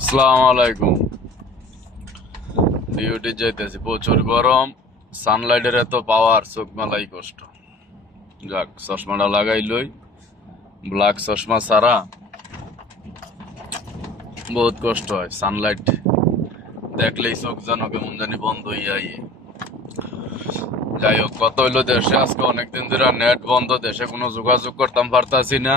আসসালামু আলাইকুম। ডিউটি যাইতেছি, প্রচুর গরম, সানলাইটের এত পাওয়ার, চোখ মেলাই কষ্ট। যাক, চশমাটা লাগাই লই। ব্ল্যাক চশমা ছাড়া বহুত কষ্ট হয়। সানলাইট দেখলেই চোখ যেন কেমন জানি বন্ধ হইয়া আই। যাই হোক, কত হইলো দেশে আজকে অনেকদিন ধরে নেট বন্ধ, দেশে কোনো যোগাযোগ করতাম পারতাছি না।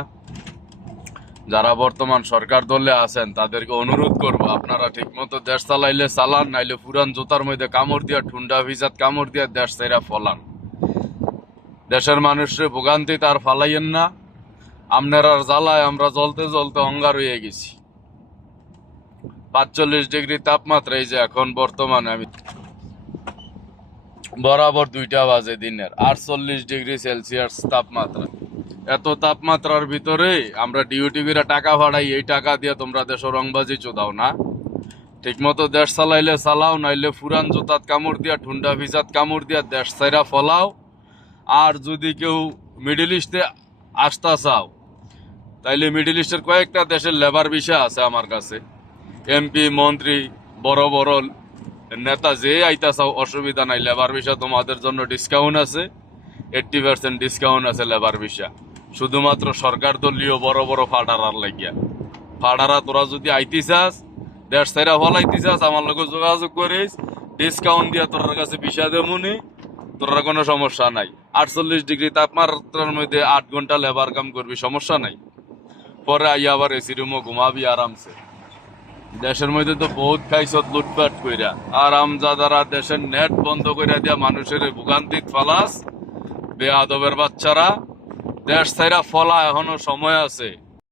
যারা বর্তমান সরকার দলে আছেন তাদেরকে অনুরোধ করবো, আপনারা ঠিক মতো দেশ চালাইলে চালান, নাইলে পুরান জুতার মধ্যে কামড় দিয়া, ঠুন্ডা ভিজাত কামড় দিয়া দেশ চাইরা ফলান। দেশের মানুষের ভোগান্তি তার ফালাইয়েন না। আপনার জ্বালায় আমরা জ্বলতে জ্বলতে অঙ্গার হয়ে গেছি। 45 ডিগ্রি তাপমাত্রা। এই যে এখন বর্তমানে আমি বরাবর 2টা বাজে দিনের 48 ডিগ্রি সেলসিয়াস তাপমাত্রা। এত তাপমাত্রার ভিতরে আমরা ডিউটি করে টাকা ভাড়াই, এই টাকা দিয়ে তোমরা দেশ রংবাজি চোদাও না। ঠিক মতো দেশ চালাইলে চালাও, নাইলে ফুরান জোতাত কামড় দিয়া, ঠুন্ডা ভিজাত কামড় দিয়া দেশ চাইরা ফলাও। আর যদি কেউ মিডল ইস্টে আসতে চাও, তাইলে মিডল ইস্টের কয়েকটা দেশের লেবার ভিসা আছে আমার কাছে। এমপি, মন্ত্রী, বড় বড় নেতা যে আইতা চাও, অসুবিধা নাই। লেবার ভিসা তোমাদের জন্য ডিসকাউন্ট আছে, 80% ডিসকাউন্ট আছে লেবার ভিসা। শুধুমাত্র সরকার দলীয় বড় বড় ফাডারার লাগিয়া। ফাডারা তোরা যদি আইতে চাস, দেশ সাইরা ফলাইতে চাস, আমার লগে যোগাযোগ করিস, ডিসকাউন্ট দিয়া তোর কাছে ভিসা দেবনি, তোর কোনো সমস্যা নাই। 48 ডিগ্রি তাপমাত্রার মধ্যে 8 ঘন্টা লেবার কাম করবি, সমস্যা নাই। পরে আইয়া আবার এসি রুমও ঘুমাবি আরামসে। দেশের মধ্যে তো বহুত খাইছত লুটপাট কইরা, আর আমজাদারা দেশের নেট বন্ধ কইরা দিয়া মানুষের ভোগান্তিত ফালাস। বেয়াদবের বাচ্চারা, দেশ ছাইরা ফলা, এখনো সময় আছে।